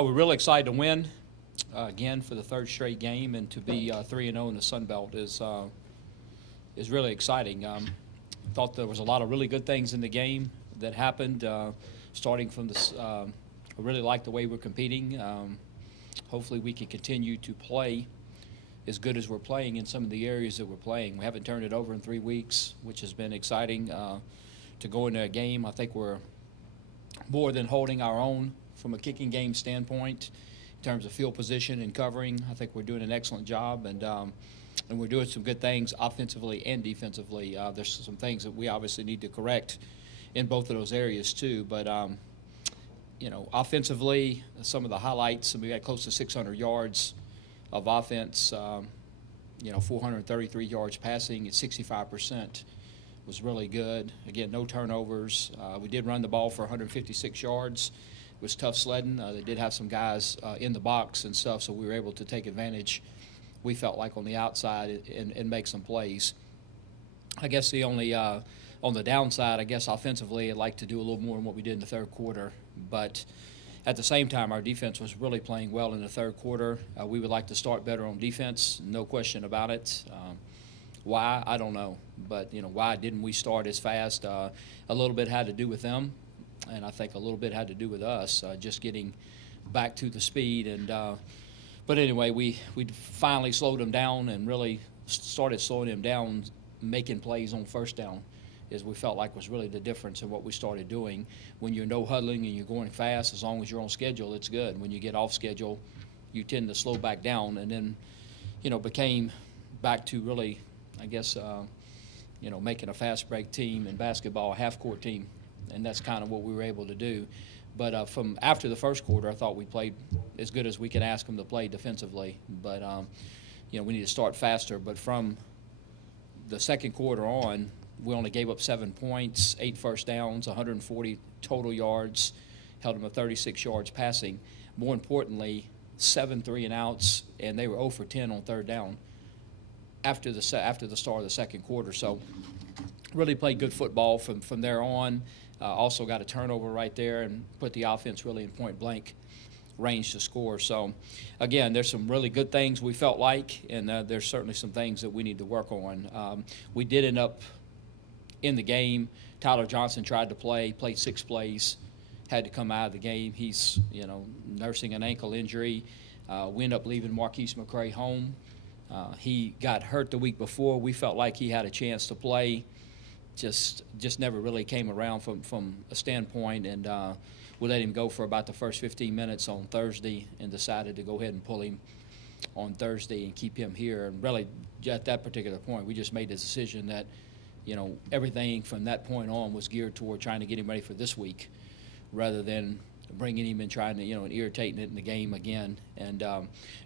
We're really excited to win again for the third straight game, and to be 3-0 in the Sun Belt is really exciting. Thought there was a lot of really good things in the game that happened, starting from this. I really like the way we're competing. Hopefully we can continue to play as good as we're playing in some of the areas that we're playing. We haven't turned it over in 3 weeks, which has been exciting. To go into a game, I think we're more than holding our own from a kicking game standpoint in terms of field position and covering. I think we're doing an excellent job, and we're doing some good things offensively and defensively. There's some things that we obviously need to correct in both of those areas too, but offensively, some of the highlights, we got close to 600 yards of offense, 433 yards passing at 65% was really good. Again, no turnovers. We did run the ball for 156 yards. It was tough sledding. They did have some guys in the box and stuff, so we were able to take advantage, we felt like, on the outside and make some plays. I guess the only on the downside, I guess offensively, I'd like to do a little more than what we did in the third quarter. But at the same time, our defense was really playing well in the third quarter. We would like to start better on defense, no question about it. Why? I don't know. But, why didn't we start as fast? A little bit had to do with them, and I think a little bit had to do with us, just getting back to the speed. And but anyway, we finally slowed them down and really started slowing them down, making plays on first down, as we felt like was really the difference in what we started doing. When you're no huddling and you're going fast, as long as you're on schedule, it's good. When you get off schedule, you tend to slow back down, and then, became back to really, I guess, making a fast break team in basketball, a half-court team, and that's kind of what we were able to do. But from after the first quarter, I thought we played as good as we could ask them to play defensively. But, we need to start faster. But from the second quarter on, we only gave up 7 points, 8 first downs, 140 total yards, held them to 36 yards passing. More importantly, 7 3-and-outs, and they were 0 for 10 on third down after the start of the second quarter. So really played good football from there on. Also got a turnover right there and put the offense really in point-blank range to score. So, again, there's some really good things we felt like, and there's certainly some things that we need to work on. We did end up in the game. Tyler Johnson tried to played 6 plays, had to come out of the game. He's, nursing an ankle injury. We ended up leaving Marquise McCray home. He got hurt the week before. We felt like he had a chance to play. Just never really came around from a standpoint, and we let him go for about the first 15 minutes on Thursday and decided to go ahead and pull him on Thursday and keep him here. And really, at that particular point, we just made the decision that, everything from that point on was geared toward trying to get him ready for this week rather than bringing him and trying to, and irritating it in the game again. And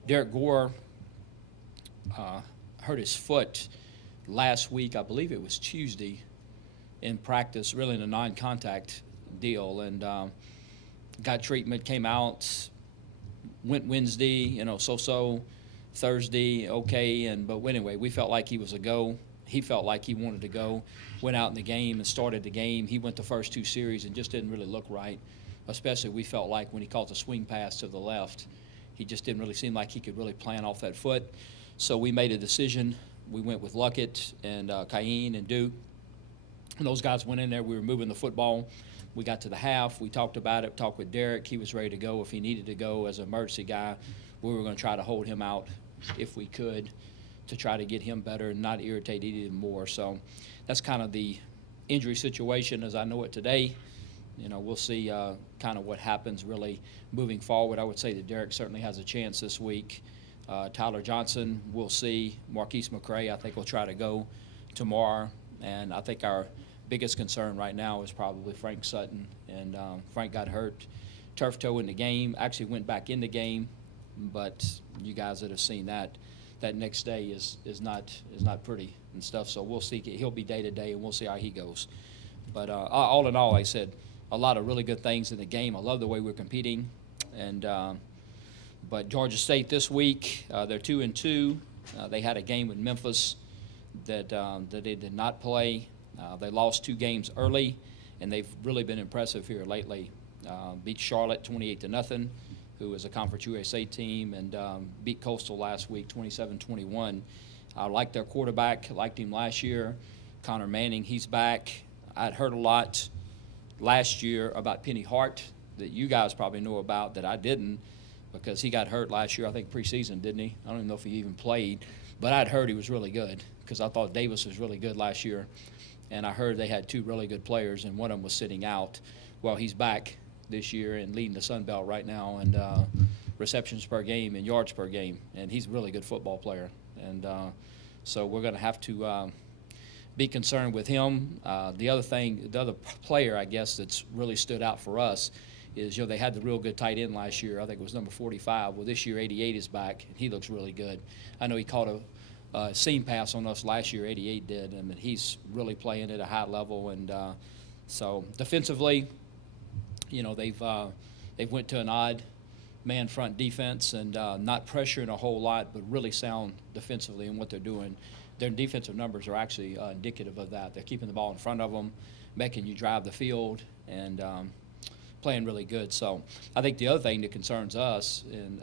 Derek Gore hurt his foot last week. I believe it was Tuesday in practice, really in a non-contact deal, and got treatment, came out, went Wednesday, so-so, Thursday, okay, but anyway, we felt like he was a go. He felt like he wanted to go, went out in the game and started the game. He went the first 2 series and just didn't really look right, especially we felt like when he caught the swing pass to the left. He just didn't really seem like he could really plan off that foot. So we made a decision. We went with Luckett and Cain and Duke. And those guys went in there. We were moving the football. We got to the half. We talked about it, talked with Derek. He was ready to go if he needed to go as an emergency guy. We were going to try to hold him out if we could to try to get him better and not irritate even more. So that's kind of the injury situation as I know it today. We'll see kind of what happens really moving forward. I would say that Derek certainly has a chance this week. Tyler Johnson, we'll see. Marquise McCray, I think, will try to go tomorrow. And I think our biggest concern right now is probably Frank Sutton. And Frank got hurt, turf toe in the game, actually went back in the game. But you guys that have seen that next day is not pretty and stuff. So we'll see. He'll be day-to-day, and we'll see how he goes. But all in all, like I said, a lot of really good things in the game. I love the way we're competing. And but Georgia State this week, they're 2-2. They had a game with Memphis that they did not play. They lost 2 games early, and they've really been impressive here lately. Beat Charlotte 28-0, who is a Conference USA team, and beat Coastal last week 27-21. I like their quarterback, liked him last year. Connor Manning, he's back. I'd heard a lot last year about Penny Hart that you guys probably know about that I didn't, because he got hurt last year, I think preseason, didn't he? I don't even know if he even played, but I'd heard he was really good because I thought Davis was really good last year. And I heard they had two really good players, and one of them was sitting out. Well, he's back this year and leading the Sun Belt right now, and receptions per game and yards per game, and he's a really good football player. And so we're going to have to be concerned with him. The other player, I guess, that's really stood out for us is, they had the real good tight end last year. I think it was number 45. Well, this year 88 is back, and he looks really good. I know he caught a seam pass on us last year, 88 did, and he's really playing at a high level. And so defensively, they've went to an odd man front defense and not pressuring a whole lot, but really sound defensively in what they're doing. Their defensive numbers are actually indicative of that. They're keeping the ball in front of them, making you drive the field, and playing really good. So I think the other thing that concerns us, and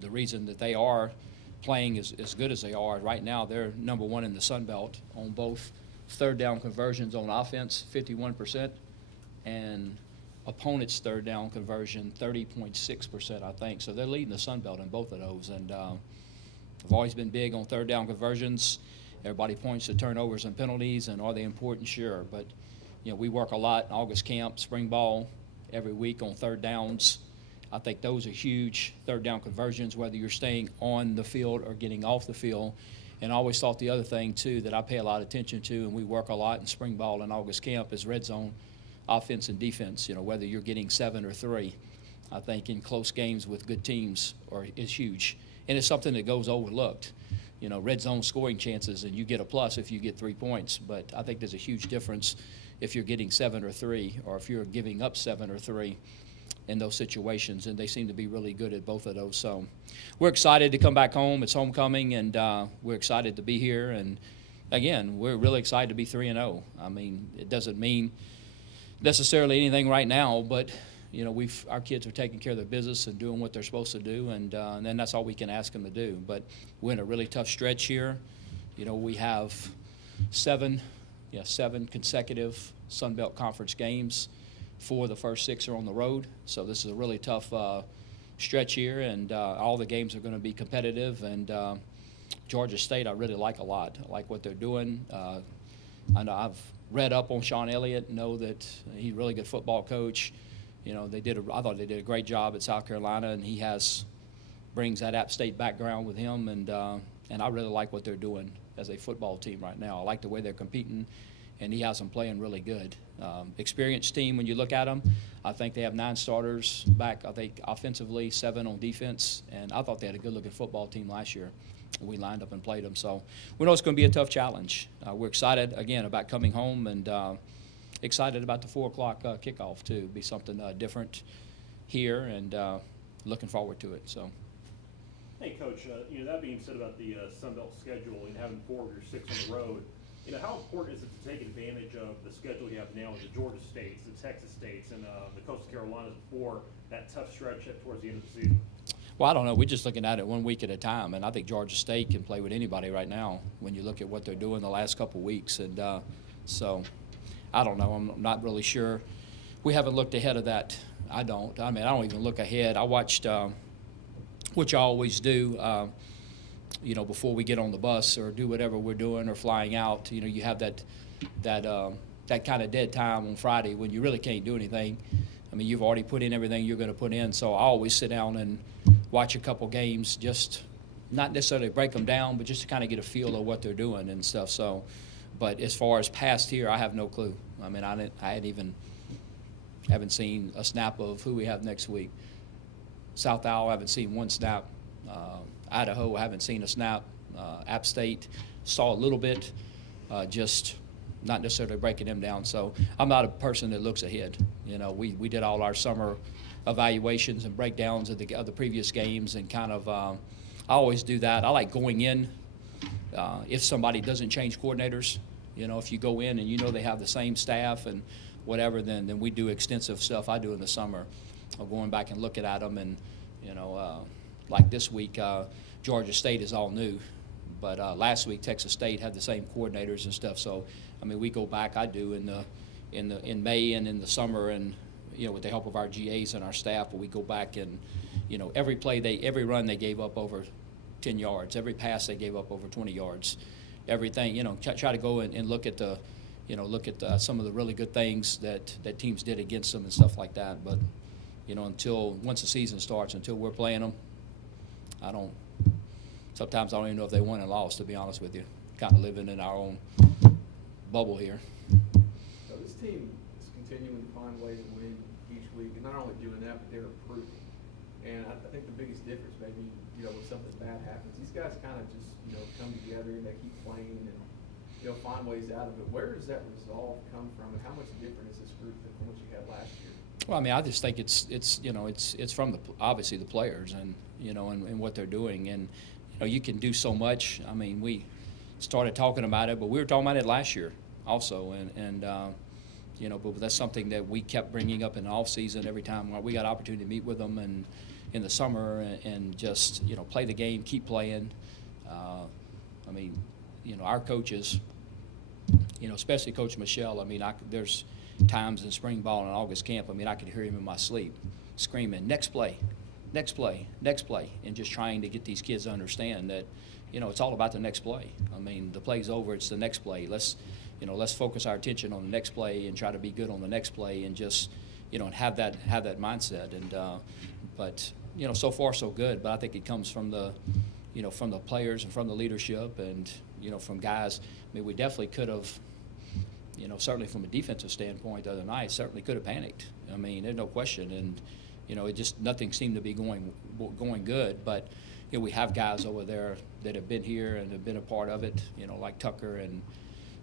the reason that they are playing as good as they are right now, they're number one in the Sun Belt on both third down conversions on offense, 51%, and opponents' third down conversion, 30.6%, I think. So they're leading the Sun Belt in both of those. And I've always been big on third down conversions. Everybody points to turnovers and penalties, and are they important? Sure. But, we work a lot in August camp, spring ball, every week on third downs. I think those are huge, third down conversions, whether you're staying on the field or getting off the field. And I always thought the other thing, too, that I pay a lot of attention to, and we work a lot in spring ball and August camp, is red zone offense and defense. Whether you're getting 7 or 3, I think in close games with good teams is huge. And it's something that goes overlooked. Red zone scoring chances, and you get a plus if you get 3 points. But I think there's a huge difference if you're getting 7 or 3, or if you're giving up 7 or 3 in those situations, and they seem to be really good at both of those. So we're excited to come back home. It's homecoming, and we're excited to be here. And, again, we're really excited to be 3-0. I mean, it doesn't mean necessarily anything right now, but, our kids are taking care of their business and doing what they're supposed to do, and then that's all we can ask them to do. But we're in a really tough stretch here. We have 7 consecutive Sun Belt Conference games. 4 of the first 6 are on the road, so this is a really tough stretch here, and all the games are going to be competitive. And Georgia State, I really like a lot. I like what they're doing. I know I've read up on Sean Elliott, know that he's a really good football coach. I thought they did a great job at South Carolina, and he brings that App State background with him, and I really like what they're doing as a football team right now. I like the way they're competing, and he has them playing really good. Experienced team when you look at them. I think they have 9 starters back, I think, offensively, 7 on defense, and I thought they had a good-looking football team last year. We lined up and played them, so we know it's going to be a tough challenge. We're excited, again, about coming home, and excited about the 4 o'clock kickoff, too. It'll be something different here, and looking forward to it. So. Hey, Coach, that being said about the Sun Belt schedule and having 4 of your 6 on the road, how important is it to take advantage of the schedule you have now with the Georgia States, the Texas States, and the Coastal Carolinas before that tough stretch towards the end of the season? Well, I don't know. We're just looking at it 1 week at a time, and I think Georgia State can play with anybody right now when you look at what they're doing the last couple of weeks. And so I don't know. I'm not really sure. We haven't looked ahead of that. I don't even look ahead. I watched, which I always do, before we get on the bus or do whatever we're doing or flying out. You have that kind of dead time on Friday when you really can't do anything. I mean, you've already put in everything you're going to put in, so I always sit down and watch a couple games, just not necessarily break them down, but just to kind of get a feel of what they're doing and stuff. So, but as far as past here, I have no clue. I mean, I haven't seen a snap of who we have next week. South Isle, I haven't seen 1 snap. Idaho, I haven't seen a snap. App State, saw a little bit, just not necessarily breaking them down. So I'm not a person that looks ahead. We did all our summer evaluations and breakdowns of the previous games, and kind of I always do that. I like going in if somebody doesn't change coordinators. If you go in and they have the same staff and whatever, then we do extensive stuff I do in the summer. going back and looking at them. And, like this week, Georgia State is all new. But last week, Texas State had the same coordinators and stuff. So, I mean, we go back. I do in May and in the summer, and with the help of our GAs and our staff. But we go back and every run they gave up over 10 yards. Every pass they gave up over 20 yards. Everything. Try to go and look at some of the really good things that teams did against them and stuff like that. But until once the season starts, until we're playing them, sometimes I don't even know if they won and lost, to be honest with you. Kind of living in our own bubble here. So this team is continuing to find ways to win each week, and not only doing that, but they're improving. And I think the biggest difference, maybe, when something bad happens, these guys kind of just, come together and they keep playing and, find ways out of it. Where does that resolve come from, and how much different is this group than what you had last year? Well, I mean, I just think it's from obviously the players and and what they're doing, and you can do so much. I mean, we started talking about it, but we were talking about it last year also, but that's something that we kept bringing up in the off season every time we got opportunity to meet with them and in the summer and just play the game, keep playing. I mean, our coaches, especially Coach Michelle. I mean, there's times in spring ball and August camp. I mean, I could hear him in my sleep, screaming, "Next play, next play, next play," and just trying to get these kids to understand that, it's all about the next play. I mean, the play's over; it's the next play. Let's focus our attention on the next play and try to be good on the next play, and just, and have that mindset. And but so far so good. But I think it comes from the players and from the leadership and from guys. I mean, we definitely could have. Certainly from a defensive standpoint, the other night, certainly could have panicked. I mean, there's no question, and it just nothing seemed to be going good. But we have guys over there that have been here and have been a part of it. Like Tucker and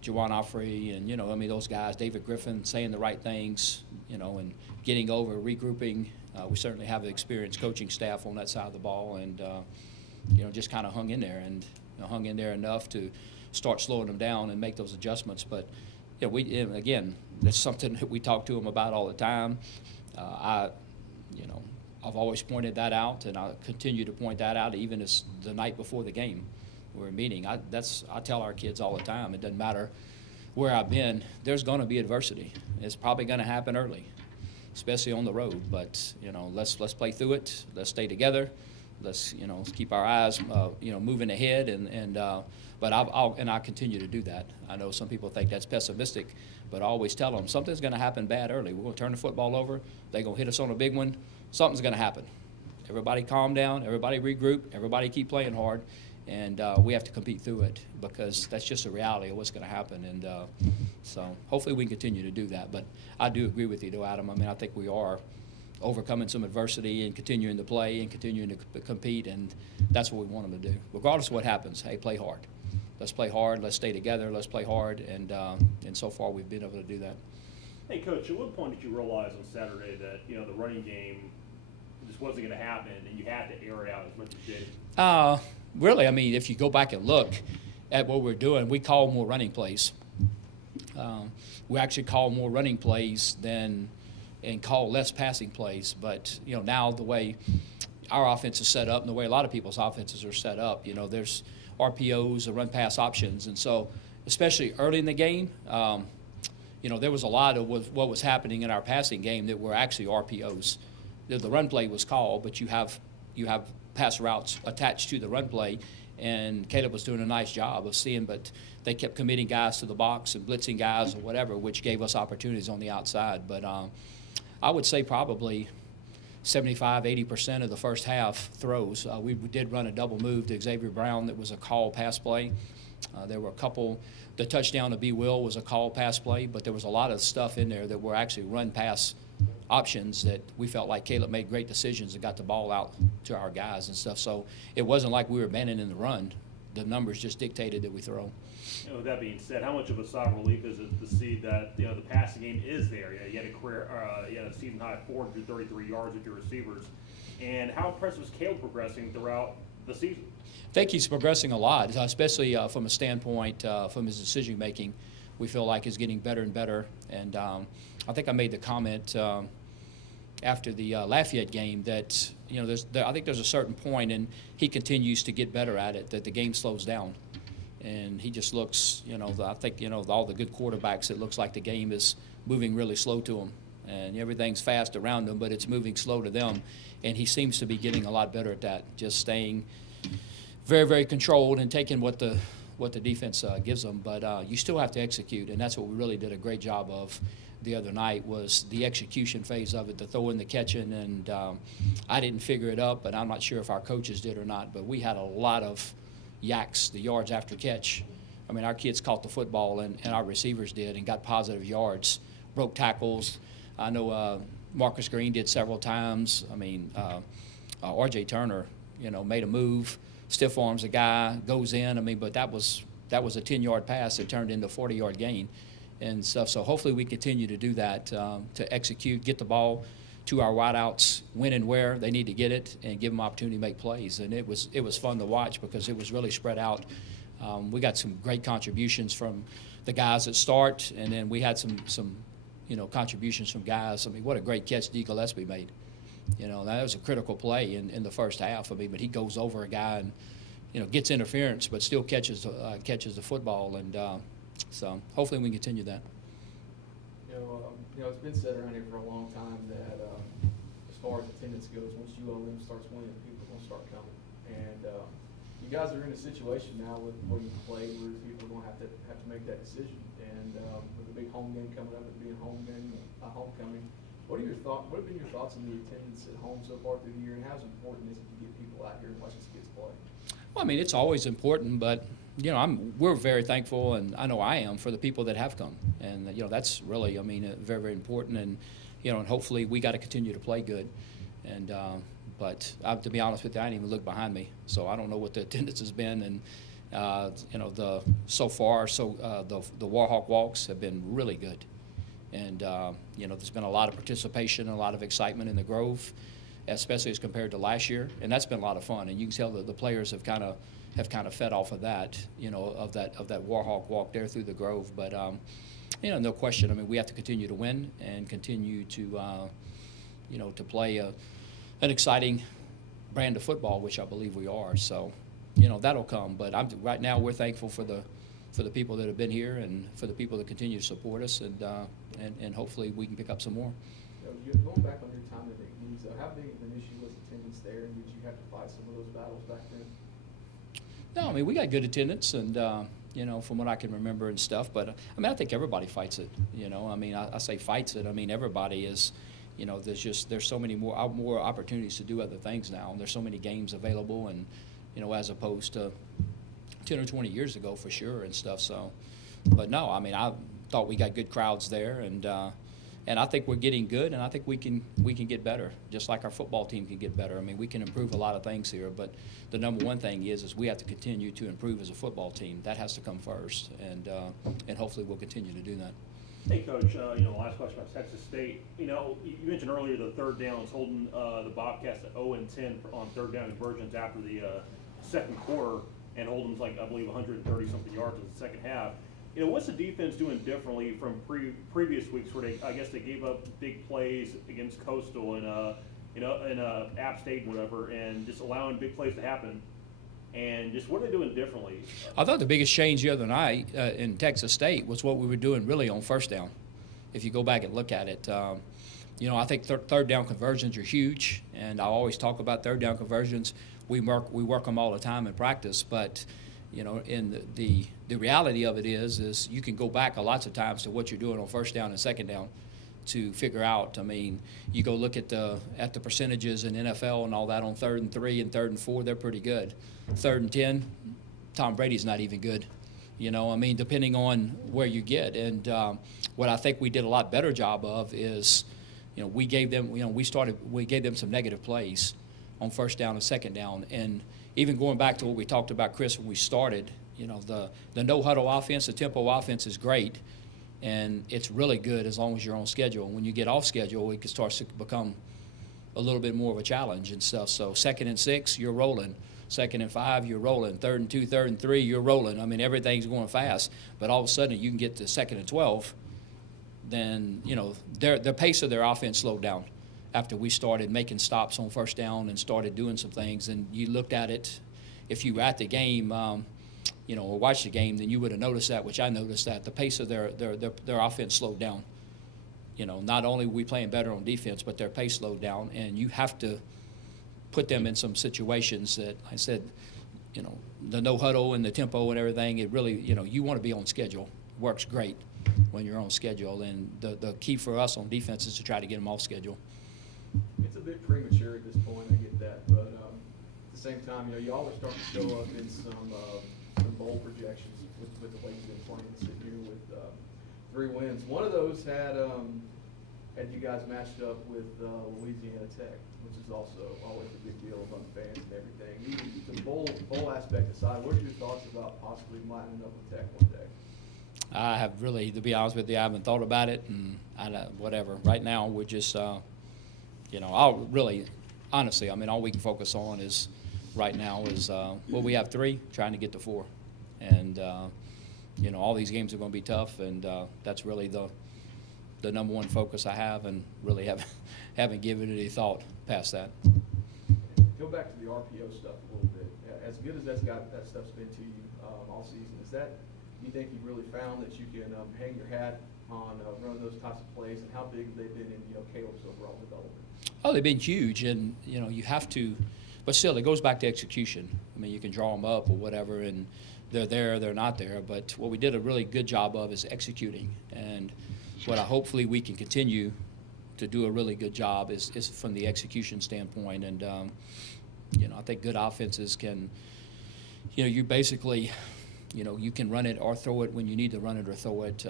Juwan Offrey, and I mean, those guys, David Griffin, saying the right things, and getting over, regrouping. We certainly have an experienced coaching staff on that side of the ball, and just kind of hung in there and hung in there enough to start slowing them down and make those adjustments. But again, that's something that we talk to them about all the time. I've always pointed that out, and I continue to point that out even as the night before the game we're meeting. I tell our kids all the time, it doesn't matter where I've been, there's going to be adversity. It's probably going to happen early, especially on the road. But let's play through it. Let's stay together. Let's keep our eyes moving ahead, but I'll continue to do that. I know some people think that's pessimistic, but I always tell them something's going to happen bad early. We're going to turn the football over. They're going to hit us on a big one. Something's going to happen. Everybody calm down. Everybody regroup. Everybody keep playing hard, and we have to compete through it because that's just a reality of what's going to happen. And so hopefully we can continue to do that. But I do agree with you, though, Adam. I mean, I think we are overcoming some adversity and continuing to play and continuing to compete, and that's what we want them to do. Regardless of what happens, hey, play hard. Let's play hard. Let's stay together. Let's play hard, and so far we've been able to do that. Hey, Coach, at what point did you realize on Saturday that the running game just wasn't going to happen, and you had to air it out as much as you did? Really, I mean, if you go back and look at what we're doing, we call more running plays. We actually call more running plays and call less passing plays. But, now the way our offense is set up and the way a lot of people's offenses are set up, there's RPOs or run-pass options. And so, especially early in the game, there was a lot of what was happening in our passing game that were actually RPOs. The run play was called, but you have pass routes attached to the run play, and Caleb was doing a nice job of seeing, but they kept committing guys to the box and blitzing guys or whatever, which gave us opportunities on the outside. But I would say probably 75-80% of the first half throws. We did run a double move to Xavier Brown that was a call pass play. There were a couple. The touchdown to B. Will was a call pass play, but there was a lot of stuff in there that were actually run pass options that we felt like Caleb made great decisions and got the ball out to our guys and stuff. So it wasn't like we were abandoning the run. The numbers just dictated that we throw. With that being said, how much of a sigh of relief is it to see that the passing game is there? You had a season high 433 yards with your receivers, and how impressive is Caleb progressing throughout the season? I think he's progressing a lot, especially from a standpoint from his decision making. We feel like he's getting better and better. And I think I made the comment after the Lafayette game that, you know, I think there's a certain point, and he continues to get better at it, that the game slows down. And he just looks, you know, I think, you know, all the good quarterbacks, it looks like the game is moving really slow to him. And everything's fast around them, but it's moving slow to them. And he seems to be getting a lot better at that, just staying very, very controlled and taking what the defense gives them. But you still have to execute, and that's what we really did a great job of the other night, was the execution phase of it, the throwing, the catching. And I didn't figure it up, but I'm not sure if our coaches did or not. But we had a lot of yaks, the yards after catch. I mean, our kids caught the football, and our receivers did, and got positive yards, broke tackles. I know Marcus Green did several times. I mean, R.J. Turner, you know, made a move, stiff arms a guy, goes in. I mean, but that was a 10-yard pass that turned into a 40-yard gain and stuff. So hopefully we continue to do that, to execute, get the ball to our wideouts, when and where they need to get it, and give them opportunity to make plays. And it was fun to watch because it was really spread out. We got some great contributions from the guys that start, and then we had some you know, contributions from guys. I mean, what a great catch D. Gillespie made. You know, that was a critical play in the first half. I mean, but he goes over a guy and, you know, gets interference, but still catches the football. And so hopefully we can continue that. You know, it's been said around here for a long time that as far as attendance goes, once ULM starts winning, people are going to start coming. And you guys are in a situation now with where you play, where people are going to have to make that decision. And with a big home game coming up, it being homecoming. What have been your thoughts on the attendance at home so far through the year, and how important is it to get people out here and watch these kids play? Well, I mean, it's always important, but you know, we're very thankful, and I know I am, for the people that have come, and you know, that's really, I mean, very, very important, and you know, and hopefully we got to continue to play good, and but to be honest with you, I didn't even look behind me, so I don't know what the attendance has been, and you know, the Warhawk walks have been really good. And, you know, there's been a lot of participation and a lot of excitement in the Grove, especially as compared to last year. And that's been a lot of fun. And you can tell that the players have kind of fed off of that, you know, of that Warhawk walk there through the Grove. But, you know, no question. I mean, we have to continue to win and continue to, you know, to play an exciting brand of football, which I believe we are. So, you know, that'll come. But right now we're thankful for the people that have been here and for the people that continue to support us, and hopefully we can pick up some more. You know, going back on your time at McNeese, how big of an issue was attendance there, and did you have to fight some of those battles back then? No, I mean, we got good attendance, and you know, from what I can remember and stuff. But I mean, I think everybody fights it. You know, I mean, I say fights it. I mean, everybody is. You know, there's so many more opportunities to do other things now. There's so many games available, and you know, as opposed to 10 or 20 years ago for sure and stuff. So, but no, I mean, I thought we got good crowds there, and I think we're getting good, and I think we can get better, just like our football team can get better. I mean, we can improve a lot of things here, but the number one thing is we have to continue to improve as a football team. That has to come first, and hopefully we'll continue to do that. Hey, Coach, you know, last question about Texas State. You know, you mentioned earlier the third downs, holding the Bobcats at 0-10 on third down conversions after the second quarter, and Oldham's like, I believe, 130-something yards in the second half. You know, what's the defense doing differently from previous weeks where they gave up big plays against Coastal and you know, and App State and whatever, and just allowing big plays to happen? And just what are they doing differently? I thought the biggest change the other night in Texas State was what we were doing really on first down. If you go back and look at it, you know, I think third down conversions are huge, and I always talk about third down conversions. We work them all the time in practice, but you know, in the reality of it is you can go back lots of times to what you're doing on first down and second down to figure out. I mean, you go look at the percentages in NFL and all that on 3rd and 3 and 3rd and 4, they're pretty good. 3rd and 10, Tom Brady's not even good. You know, I mean, depending on where you get. And what I think we did a lot better job of is, you know, we gave them some negative plays on first down and second down. And even going back to what we talked about, Chris, when we started, you know, the no-huddle offense, the tempo offense is great, and it's really good as long as you're on schedule. When you get off schedule, it can start to become a little bit more of a challenge and stuff. So 2nd and 6, you're rolling. 2nd and 5, you're rolling. 3rd and 2, 3rd and 3, you're rolling. I mean, everything's going fast. But all of a sudden, you can get to 2nd and 12, then, you know, the pace of their offense slowed down. after we started making stops on first down and started doing some things. And you looked at it, if you were at the game, or watched the game, then you would have noticed that, which I noticed, that the pace of their offense slowed down. Not only were we playing better on defense, but their pace slowed down, and you have to put them in some situations that, I said, the no huddle and the tempo and everything, it really, you want to be on schedule. Works great when you're on schedule, and the key for us on defense is to try to get them off schedule. It's a bit premature at this point, I get that, but at the same time, you all are starting to show up in some bold projections with the way you've been playing. Sitting here with 3 wins. One of those had you guys matched up with Louisiana Tech, which is also always a big deal among fans and everything. Even the bowl aspect aside, what are your thoughts about possibly lining up with Tech one day? I have really, to be honest with you, I haven't thought about it, and whatever. Right now, we're just, I'll really, honestly, all we can focus on is right now is, we have 3, trying to get to 4. And, all these games are going to be tough, and that's really the number one focus I have, and really haven't given it any thought past that. Go back to the RPO stuff a little bit. As good as that stuff's been to you all season, do you think you've really found that you can hang your hat on running those types of plays, and how big have they been in Caleb's overall development? Oh, they've been huge, and you have to, but still, it goes back to execution. You can draw them up or whatever, and they're there, they're not there. But what we did a really good job of is executing, and what hopefully we can continue to do a really good job is from the execution standpoint. And I think good offenses can, you basically, you can run it or throw it when you need to run it or throw it.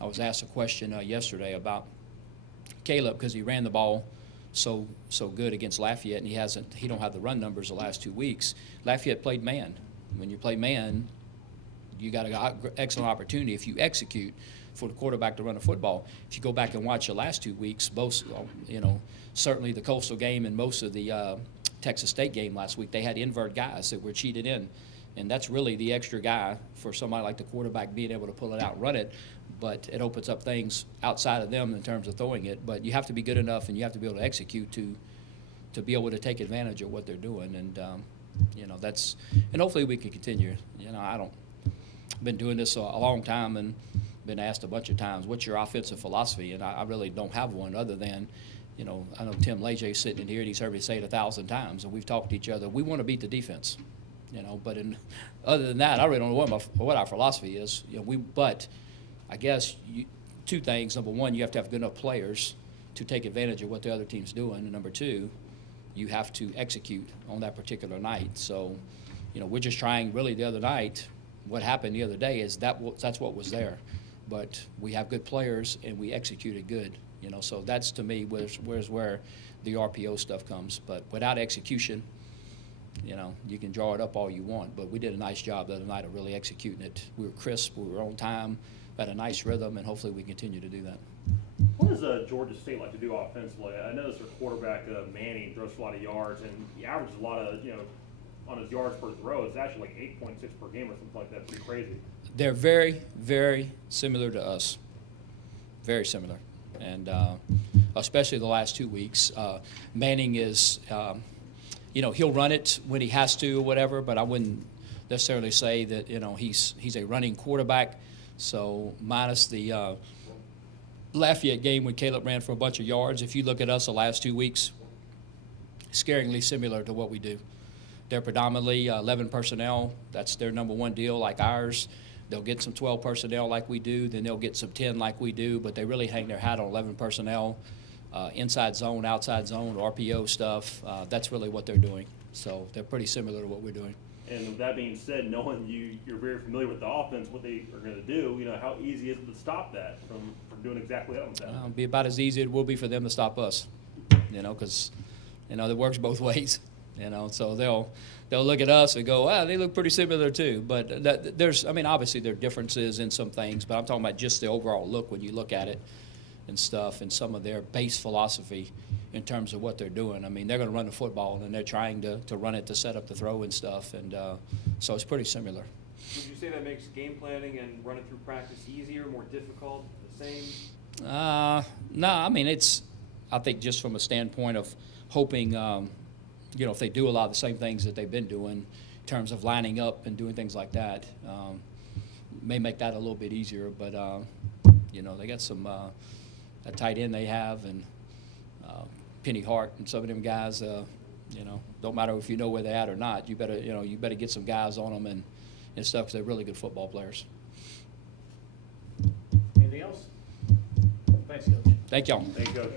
I was asked a question yesterday about Caleb, because he ran the ball so good against Lafayette, and he don't have the run numbers the last 2 weeks. Lafayette played man. When you play man, you got an excellent opportunity if you execute for the quarterback to run a football. If you go back and watch the last 2 weeks, both, certainly the Coastal game and most of the Texas State game last week, they had invert guys that were cheated in. And that's really the extra guy for somebody like the quarterback being able to pull it out and run it. But it opens up things outside of them in terms of throwing it. But you have to be good enough, and you have to be able to execute to be able to take advantage of what they're doing. And, that's – and hopefully we can continue. I've been doing this a long time and been asked a bunch of times, what's your offensive philosophy? And I really don't have one other than, I know Tim Lejay's sitting in here, and he's heard me say it 1,000 times, and we've talked to each other. We want to beat the defense. But other than that, I really don't know what our philosophy is. But I guess 2 things. Number one, you have to have good enough players to take advantage of what the other team's doing. And number 2, you have to execute on that particular night. So, we're just trying really the other night. What happened the other day is that's what was there. But we have good players, and we executed good. So that's, to me, where the RPO stuff comes. But without execution, you can draw it up all you want, but we did a nice job the other night of really executing it. We were crisp, we were on time, had a nice rhythm, and hopefully we continue to do that. What does Georgia State like to do offensively? I noticed their quarterback, Manning, throws for a lot of yards, and he averages a lot of, on his yards per throw. It's actually like 8.6 per game or something like that. Pretty crazy. They're very, very similar to us. Very similar. And especially the last 2 weeks. Manning is he'll run it when he has to or whatever, but I wouldn't necessarily say that, he's a running quarterback. So minus the Lafayette game when Caleb ran for a bunch of yards, if you look at us the last 2 weeks, scaringly similar to what we do. They're predominantly 11 personnel. That's their number one deal, like ours. They'll get some 12 personnel like we do, then they'll get some 10 like we do, but they really hang their hat on 11 personnel. Inside zone, outside zone, RPO stuff, that's really what they're doing. So they're pretty similar to what we're doing. And with that being said, knowing you're very familiar with the offense, what they are going to do, how easy is it to stop that from doing exactly that? It'll be about as easy as it will be for them to stop us, because, it works both ways, So they'll look at us and go, wow, they look pretty similar too. But there's, obviously there are differences in some things, but I'm talking about just the overall look when you look at it and stuff, and some of their base philosophy in terms of what they're doing. They're going to run the football, and they're trying to run it to set up the throw and stuff, and so it's pretty similar. Would you say that makes game planning and running through practice easier, more difficult, the same? No, I think just from a standpoint of hoping, if they do a lot of the same things that they've been doing in terms of lining up and doing things like that, may make that a little bit easier. But, they got some a tight end they have, and Penny Hart and some of them guys, don't matter if you know where they're at or not, you better get some guys on them and stuff, because they're really good football players. Anything else? Thanks, Coach. Thank y'all. Thank you, Coach.